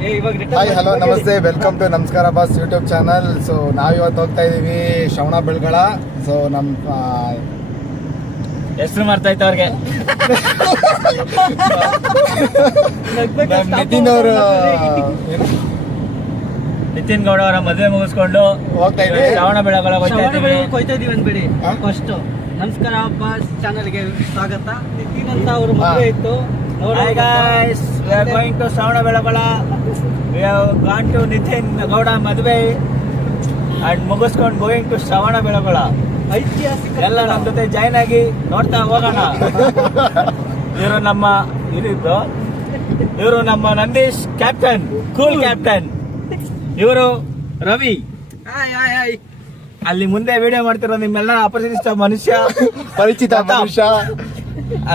Hi hello ನಮಸ್ತೆ welcome to ನಮಸ್ಕಾರ boss YouTube channel. So ನಾವಿವತ್ತು ಹೋಗ್ತಾ ಇದೀವಿ ಶ್ರವಣ ಬೆಳಗೊಳ. ಸೊ ನಮ್ಮ ಹೆಸರು ಮಾಡ್ತಾ ಇತ್ತು ಅವ್ರಿಗೆ ನಿತಿನ್ ಗೌಡ ಅವರ ಮದುವೆ ಮುಗಿಸ್ಕೊಂಡು ಹೋಗ್ತಾ ಇದೀವಿ ಶ್ರವಣ ಬೆಳಗೊಳ ಹೋಯ್ತಾ ಇದೀವಿ ಅನ್ಬೇಡಿ. ಫಸ್ಟ್ ನಮಸ್ಕಾರ ಬಾಸ್ ಚಾನಲ್ಗೆ ಸ್ವಾಗತ. ನಿತಿನ್ ಅಂತ ಅವ್ರ ಮದುವೆ ಇತ್ತು. Hi guys, we are going to Savana Belagala. We have gone to Nitin Gowda Madhve and ಮುಗಿಸ್ಕೊಂಡು going to Savana Belagala. ಐತಿಹಾಸಿಕ ಎಲ್ಲ ನಮ್ಮ ಜೊತೆ ಜಾಯ್ನ್ ಆಗಿ ನೋಡ್ತಾ ಹೋಗೋಣ. ಇವರು ನಮ್ಮ ನಂದೀಶ್ ಕ್ಯಾಪ್ಟನ್, ಕೂಲ್ ಕ್ಯಾಪ್ಟನ್. ಇವರು ರವಿ. ಅಲ್ಲಿ ಮುಂದೆ ವಿಡಿಯೋ ಮಾಡ್ತಿರೋ ನಿಮ್ಮೆಲ್ಲ ಅಪರಿಚಿತ ಮನುಷ್ಯ, ಪರಿಚಿತ ಮನುಷ್ಯ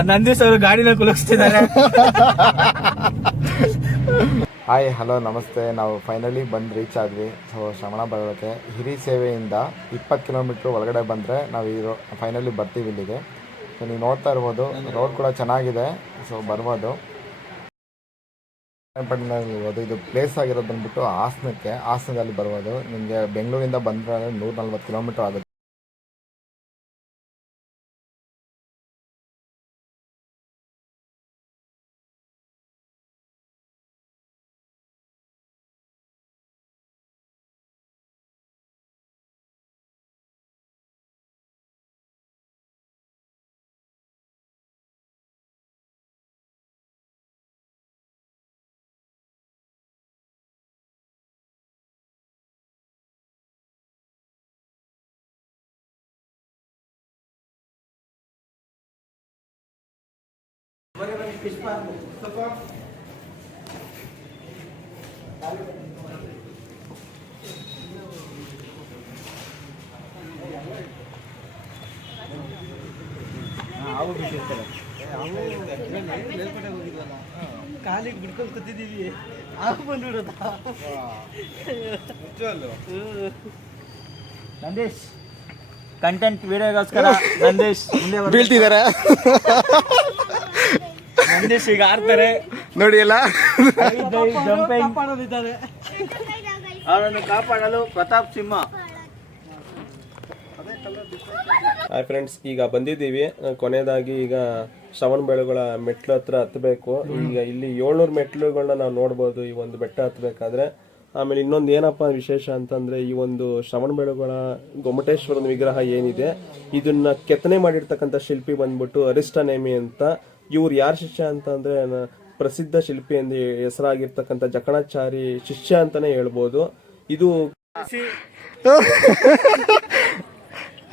ನಂದೀಶ್ ಅವರು ಗಾಡಿನ ಕುಲಗಿಸ್ತಿದ್ದಾರೆ. ಹಾಯ್ ಹಲೋ ನಮಸ್ತೆ. ನಾವು ಫೈನಲಿ ಬಂದು ರೀಚ್ ಆದ್ವಿ. ಸೊ ಶ್ರವಣ ಬೆಳಗೊಳಕ್ಕೆ ಹಿರಿ ಸೇವೆಯಿಂದ 20 ಕಿಲೋಮೀಟ್ರ್ ಒಳಗಡೆ ಬಂದರೆ ನಾವು ಫೈನಲಿ ಬರ್ತೀವಿ ಇಲ್ಲಿಗೆ. ಸೊ ನೀವು ನೋಡ್ತಾ ಇರ್ಬೋದು, ರೋಡ್ ಕೂಡ ಚೆನ್ನಾಗಿದೆ. ಸೊ ಬರ್ಬೋದು. ಇದು ಪ್ಲೇಸ್ ಆಗಿರೋದು ಬಂದ್ಬಿಟ್ಟು ಹಾಸನದಲ್ಲಿ ಬರ್ಬೋದು. ನಿಮಗೆ ಬೆಂಗಳೂರಿಂದ ಬಂದರೆ 140 ಕಿಲೋಮೀಟ್ರ್ ಆಗುತ್ತೆ. ಕಾಲಿಗೆ ಬಿಡ್ಕೊಂಡು ಕೂತಿದ್ದೀವಿ. ಬಂದ್ಬಿಡೋದ ನಂದೀಶ್ ಕಂಟೆಂಟ್ ವಿಡಿಯೋಗೋಸ್ಕರ ನಂದೀಶ್ ಬೀಳ್ತಿದ್ದಾರೆ. ನಂದೀಶ್ ಈಗ ಆಡ್ತಾರೆ ನೋಡಿ ಎಲ್ಲ. ಕಾಪಾಡೋದಿದ್ದಾರೆ. ಅವರನ್ನು ಕಾಪಾಡಲು ಪ್ರತಾಪ್ ಸಿಂಹ. ಹಾಯ್ ಫ್ರೆಂಡ್ಸ್, ಈಗ ಬಂದಿದ್ದೀವಿ ಕೊನೆಯದಾಗಿ. ಈಗ ಶ್ರವಣ ಬೆಳಗೊಳ ಮೆಟ್ಲು ಹತ್ರ ಹತ್ತಬೇಕು. ಈಗ ಇಲ್ಲಿ 700 ಮೆಟ್ಲುಗಳನ್ನ ನಾವು ನೋಡ್ಬೋದು ಈ ಒಂದು ಬೆಟ್ಟ ಹತ್ತಬೇಕಾದ್ರೆ. ಆಮೇಲೆ ಇನ್ನೊಂದು ಏನಪ್ಪ ವಿಶೇಷ ಅಂತಂದರೆ, ಈ ಒಂದು ಶ್ರವಣ ಬೆಳಗೊಳ ಗೊಮ್ಮಟೇಶ್ವರನ ವಿಗ್ರಹ ಏನಿದೆ, ಇದನ್ನ ಕೆತ್ತನೆ ಮಾಡಿರ್ತಕ್ಕಂಥ ಶಿಲ್ಪಿ ಬಂದ್ಬಿಟ್ಟು ಅರಿಸ್ಟನೇಮಿ ಅಂತ. ಇವ್ರು ಯಾರ ಶಿಷ್ಯ ಅಂತ ಅಂದರೆ, ಪ್ರಸಿದ್ಧ ಶಿಲ್ಪಿ ಎಂದು ಹೆಸರಾಗಿರ್ತಕ್ಕಂಥ ಜಕಣಾಚಾರಿ ಶಿಷ್ಯ ಅಂತಾನೆ ಹೇಳ್ಬೋದು. ಇದು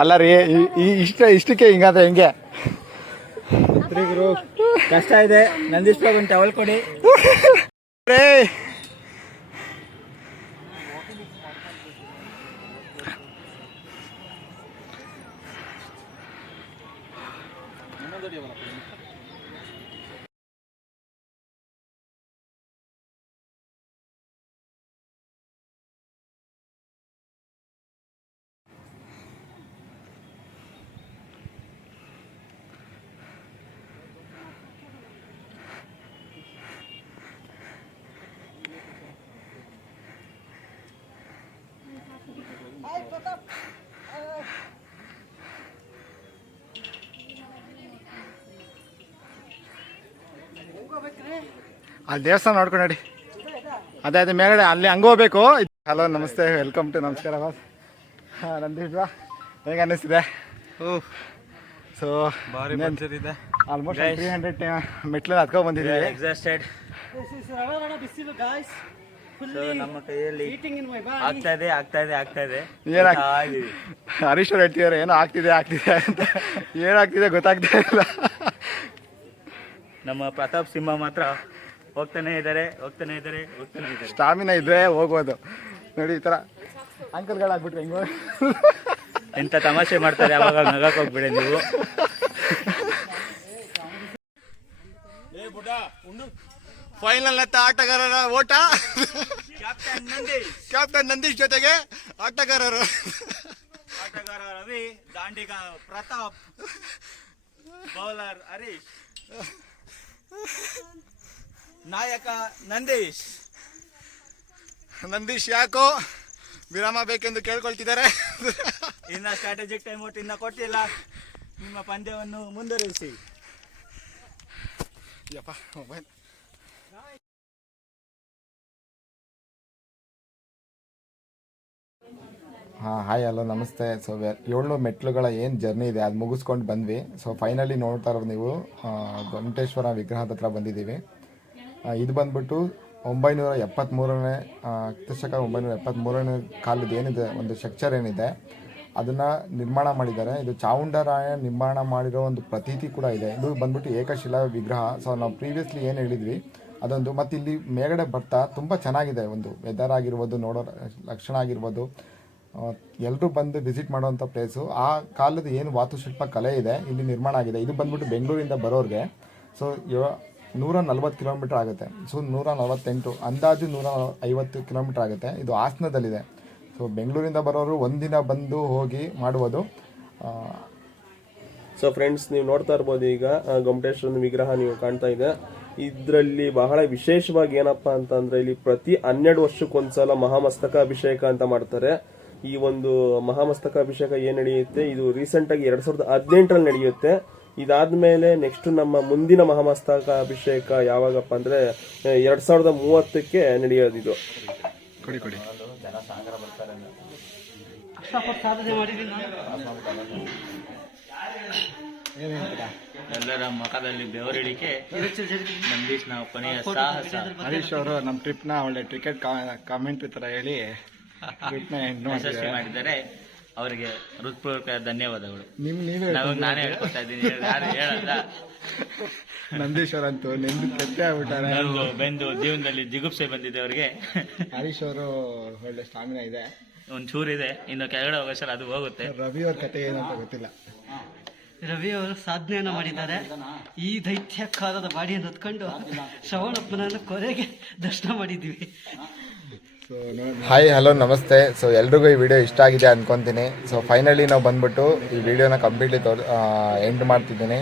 ಅಲ್ಲ ರೀ, ಇಷ್ಟಕ್ಕೆ ಹಿಂಗಾದ್ರೆ ಹೆಂಗೆ? ಕಷ್ಟ ಇದೆ. ನಂದೀಶ್ ಒಂದು ಟವಲ್ ಕೊಡಿ. ಅಲ್ಲಿ ದೇವಸ್ಥಾನ ನೋಡ್ಕೊಂಡು ನೋಡಿ. ಅದೇ ಮೇಲ್ಗಡೆ ಅಲ್ಲಿ ಹಂಗೆ ಹೋಗ್ಬೇಕು. ಹಲೋ ನಮಸ್ತೆ, ವೆಲ್ಕಮ್ ಟು ನಮಸ್ಕಾರ ಬಾಸ್. ನಂದೀಶ್ ಬಾ, ಹೇಗೆ ಅನ್ನಿಸ್ತಿದೆ? ಸೊ ಆಲ್ಮೋಸ್ಟ್ 300 ಮೆಟ್ಲು ಹತ್ಕೊಂಡು ಬಂದಿದ್ದೀವಿ. ಎಕ್ಸಾಸ್ಟೆಡ್. ನಮ್ಮ ಕೈಯಲ್ಲಿ ಆಗ್ತಾ ಇದೆ. ಹರೀಶ್ ಅವ್ರು ಹೇಳ್ತಿದ್ದಾರೆ ಏನೋ ಆಗ್ತಿದೆ ಅಂತ. ಏನಾಗ್ತಿದೆ ಗೊತ್ತಾಗ್ತಾ ಇಲ್ಲ. ನಮ್ಮ ಪ್ರತಾಪ್ ಸಿಂಹ ಮಾತ್ರ ಹೋಗ್ತಾನೆ ಇದ್ದಾರೆ. ಸ್ಟಾಮಿನಾ ಇದ್ರೆ ಹೋಗ್ಬೋದು. ನೋಡಿ ಈ ಥರ ಅಂಕಲ್ಗಳಾಗ್ಬಿಟ್ರೆ ಹೆಂಗೋ ಎಂತ ತಮಾಷೆ ಮಾಡ್ತಾರೆ. ಅವಾಗ ನಗಕ್ಕೆ ಹೋಗ್ಬಿಡಿ ನೀವು. ಫೈನಲ್ ಆಟಗಾರರ ಓಟ. ಕ್ಯಾಪ್ಟನ್ ನಂದೀಶ್ ಜೊತೆಗೆ ಆಟಗಾರರು ರವಿ, ದಾಂಡಿಗ ಪ್ರತಾಪ್, ಬೌಲರ್ ಹರೀಶ್, ನಾಯಕ ನಂದೀಶ್. ನಂದೀಶ್ ಯಾಕೋ ವಿರಾಮ ಬೇಕೆಂದು ಕೇಳ್ಕೊಳ್ತಿದ್ದಾರೆ. ಇನ್ನ ಸ್ಟ್ರಾಟಜಿಕ್ ಟೈಮ್ ಔಟ್ ಇನ್ನ ಕೊಟ್ಟಿಲ್ಲ, ನಿಮ್ಮ ಪಂದ್ಯವನ್ನು ಮುಂದುವರಿಸಿ. ಯಪ್ಪ ಮೊಬೈಲ್. ಹಾಯ್ ಹಲೋ ನಮಸ್ತೆ. ಸೊ 700 ಮೆಟ್ಲುಗಳ ಏನು ಜರ್ನಿ ಇದೆ ಅದು ಮುಗಿಸ್ಕೊಂಡು ಬಂದ್ವಿ. ಸೊ ಫೈನಲಿ ನೋಡ್ತಾ ಇರೋದು ನೀವು ಗೊಮ್ಮಟೇಶ್ವರ ವಿಗ್ರಹದ ಹತ್ರ ಬಂದಿದ್ದೀವಿ. ಇದು ಬಂದ್ಬಿಟ್ಟು 973ನೇ ಕ್ರಿಸ್ತಶಕ 973ನೇ ಕಾಲದ ಏನಿದೆ ಒಂದು ಸ್ಟ್ರಕ್ಚರ್ ಏನಿದೆ ಅದನ್ನು ನಿರ್ಮಾಣ ಮಾಡಿದ್ದಾರೆ. ಇದು ಚಾವುಂಡರಾಯ ನಿರ್ಮಾಣ ಮಾಡಿರೋ ಒಂದು ಪ್ರತೀತಿ ಕೂಡ ಇದೆ. ಇದು ಬಂದ್ಬಿಟ್ಟು ಏಕಶಿಲಾ ವಿಗ್ರಹ. ಸೊ ನಾವು ಪ್ರೀವಿಯಸ್ಲಿ ಏನು ಹೇಳಿದ್ವಿ ಅದೊಂದು, ಮತ್ತು ಇಲ್ಲಿ ಮೇಗಡೆ ಬರ್ತಾ ತುಂಬ ಚೆನ್ನಾಗಿದೆ. ಒಂದು ವೆದರ್ ಆಗಿರ್ಬೋದು, ನೋಡೋ ಲಕ್ಷಣ ಆಗಿರ್ಬೋದು, ಎಲ್ಲರೂ ಬಂದು ವಿಸಿಟ್ ಮಾಡುವಂಥ ಪ್ಲೇಸು. ಆ ಕಾಲದ ಏನು ವಾಸ್ತುಶಿಲ್ಪ ಕಲೆ ಇದೆ ಇಲ್ಲಿ ನಿರ್ಮಾಣ ಆಗಿದೆ. ಇದು ಬಂದ್ಬಿಟ್ಟು ಬೆಂಗಳೂರಿಂದ ಬರೋರಿಗೆ ಸೊ 140 ಕಿಲೋಮೀಟರ್ ಆಗುತ್ತೆ. ಸೊ 148 ಅಂದಾಜು 150 ಕಿಲೋಮೀಟರ್ ಆಗುತ್ತೆ. ಇದು ಹಾಸನದಲ್ಲಿದೆ. ಸೊ ಬೆಂಗಳೂರಿಂದ ಬರೋರು ಒಂದಿನ ಬಂದು ಹೋಗಿ ಮಾಡುವುದು. ಸೊ ಫ್ರೆಂಡ್ಸ್, ನೀವು ನೋಡ್ತಾ ಇರ್ಬೋದು ಈಗ ಗೊಮ್ಮಟೇಶ್ವರನ ವಿಗ್ರಹ ನೀವು ಕಾಣ್ತಾ ಇದೆ. ಇದರಲ್ಲಿ ಬಹಳ ವಿಶೇಷವಾಗಿ ಏನಪ್ಪಾ ಅಂತಂದ್ರೆ ಇಲ್ಲಿ ಪ್ರತಿ 12 ವರ್ಷಕ್ಕೊಂದ್ಸಲ ಮಹಾಮಸ್ತಕಾಭಿಷೇಕ ಅಂತ ಮಾಡ್ತಾರೆ. ಈ ಒಂದು ಮಹಾಮಸ್ತಕಾಭಿಷೇಕ ಏನ್ ನಡೆಯುತ್ತೆ, ಇದು ರೀಸೆಂಟ್ ಆಗಿ 2018ರಲ್ಲಿ ನಡೆಯುತ್ತೆ. ಇದಾದ್ಮೇಲೆ ನೆಕ್ಸ್ಟ್ ನಮ್ಮ ಮುಂದಿನ ಮಹಾಮಸ್ತಕಾಭಿಷೇಕ ಯಾವಾಗಪ್ಪ ಅಂದ್ರೆ 2030ಕ್ಕೆ ನಡೆಯೋದು. ಇದು ಅಷ್ಟಪಟ್ಟು ಸಾಧನೆ ಮಾಡಿದ್ದೀನಿ ಎಲ್ಲರ ಮುಖದಲ್ಲಿ ಬೆವರಿಡಿಕೆ ನಂದೀಶ್ ನಾವು ಕೊನೆಯ ಸಾಹಸ. ಹರೀಶ್ ಅವರು ನಮ್ಮ ಟ್ರಿಪ್ನ ಒಳ್ಳೆ ಟಿಕೆಟ್ ಕಾಮೆಂಟ್ರಿ ಥರ ಹೇಳಿ ಟ್ರಿಪ್ನ ಯಶಸ್ವಿ ಮಾಡಿದ್ದಾರೆ. ಅವರಿಗೆ ಹೃತ್ಪೂರ್ವಕ ಧನ್ಯವಾದಗಳು. ನೀವೇ ನಾನೇ ಹೇಳ್ಕೊತಾ ಇದ್ದೀನಿ, ಯಾರು ಹೇಳಲ್ಲ. ನಂದೀಶ್ ಅವರಂತೂ ನಿಮ್ದು ಕೆಟ್ಟೆ ಆಗ್ಬಿಟ್ಟಾರೆ. ಬೆಂದು ಜೀವನದಲ್ಲಿ ಜಿಗುಪ್ಸೆ ಬಂದಿದೆ ಅವರಿಗೆ. ಹರೀಶ್ ಅವರು ಒಳ್ಳೆ ಸ್ಟಾಮಿನಾ ಇದೆ, ಒಂಚೂರಿದೆ, ಇನ್ನು ಕೆಳಗಡೆ ಹೋಗೋಷ್ಟರಲ್ಲಿ ಅದು ಹೋಗುತ್ತೆ. ರವಿ ಅವ್ರ ಕತೆ ಏನಂತ ಗೊತ್ತಿಲ್ಲ. ರವಿ ಅವರು ಸಾಧನೆಯನ್ನು ಮಾಡಿದ್ದಾರೆ. ಈ ದೈತ್ಯಕಾರದ ಬಾಡಿಯನ್ನು ಹೊತ್ಕೊಂಡು ಶ್ರವಣಪ್ಪನನ್ನು ಕೊನೆಗೆ ದರ್ಶನ ಮಾಡಿದ್ವಿ. ಹಾಯ್ ಹಲೋ ನಮಸ್ತೆ. ಸೊ ಎಲ್ರಿಗೂ ಈ ವಿಡಿಯೋ ಇಷ್ಟ ಆಗಿದೆ ಅಂದ್ಕೊತೀನಿ. ಸೊ ಫೈನಲಿ ನಾವು ಬಂದ್ಬಿಟ್ಟು ಈ ವಿಡಿಯೋನ ಕಂಪ್ಲೀಟ್ಲಿ ಎಂಡ್ ಮಾಡ್ತಿದ್ದೀನಿ.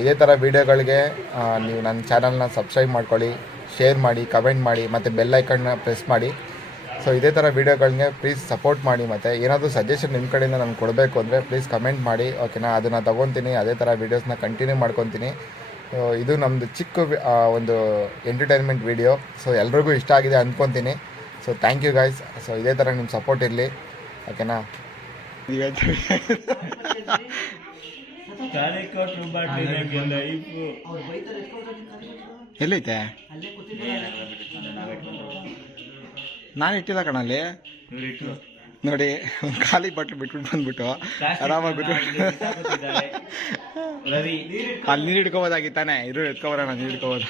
ಇದೇ ಥರ ವಿಡಿಯೋಗಳಿಗೆ ನೀವು ನನ್ನ ಚಾನಲ್ನ ಸಬ್ಸ್ಕ್ರೈಬ್ ಮಾಡ್ಕೊಳ್ಳಿ, ಶೇರ್ ಮಾಡಿ, ಕಮೆಂಟ್ ಮಾಡಿ, ಮತ್ತು ಬೆಲ್ ಐಕನ್ನ ಪ್ರೆಸ್ ಮಾಡಿ. ಸೊ ಇದೇ ಥರ ವೀಡಿಯೋಗಳಿಗೆ ಪ್ಲೀಸ್ ಸಪೋರ್ಟ್ ಮಾಡಿ. ಮತ್ತು ಏನಾದರೂ ಸಜೆಷನ್ ನಿಮ್ಮ ಕಡೆಯಿಂದ ನಾನು ಕೊಡಬೇಕು ಅಂದರೆ ಪ್ಲೀಸ್ ಕಮೆಂಟ್ ಮಾಡಿ, ಓಕೆನಾ? ಅದನ್ನು ತೊಗೊತೀನಿ, ಅದೇ ಥರ ವೀಡಿಯೋಸ್ನ ಕಂಟಿನ್ಯೂ ಮಾಡ್ಕೊತೀನಿ. ಇದು ನಮ್ಮದು ಚಿಕ್ಕ ಒಂದು ಎಂಟರ್ಟೈನ್ಮೆಂಟ್ ವೀಡಿಯೋ. ಸೊ ಎಲ್ರಿಗೂ ಇಷ್ಟ ಆಗಿದೆ ಅಂದ್ಕೊತೀನಿ. So thank you guys. So ಇದೇ ಥರ ನಿಮ್ಮ ಸಪೋರ್ಟ್ ಇರಲಿ, ಓಕೆನಾ? ಎಲ್ಲೈತೆ ನಾನು ಇಟ್ಟಿಲ್ಲ ಕಣಲ್ಲಿ ನೋಡಿ. ಒಂದು ಖಾಲಿ ಬಾಟ್ಲು ಬಿಟ್ಬಿಟ್ಟು ಬಂದ್ಬಿಟ್ಟು ಆರಾಮಾಗಿ ಅಲ್ಲಿ ನೀರು ಹಿಡ್ಕೋಬೋದಾಗಿತ್ತಾನೆ. ಇರು ಎತ್ಕೊಬರೋಣ, ನೀರು ಹಿಡ್ಕೋಬೋದು.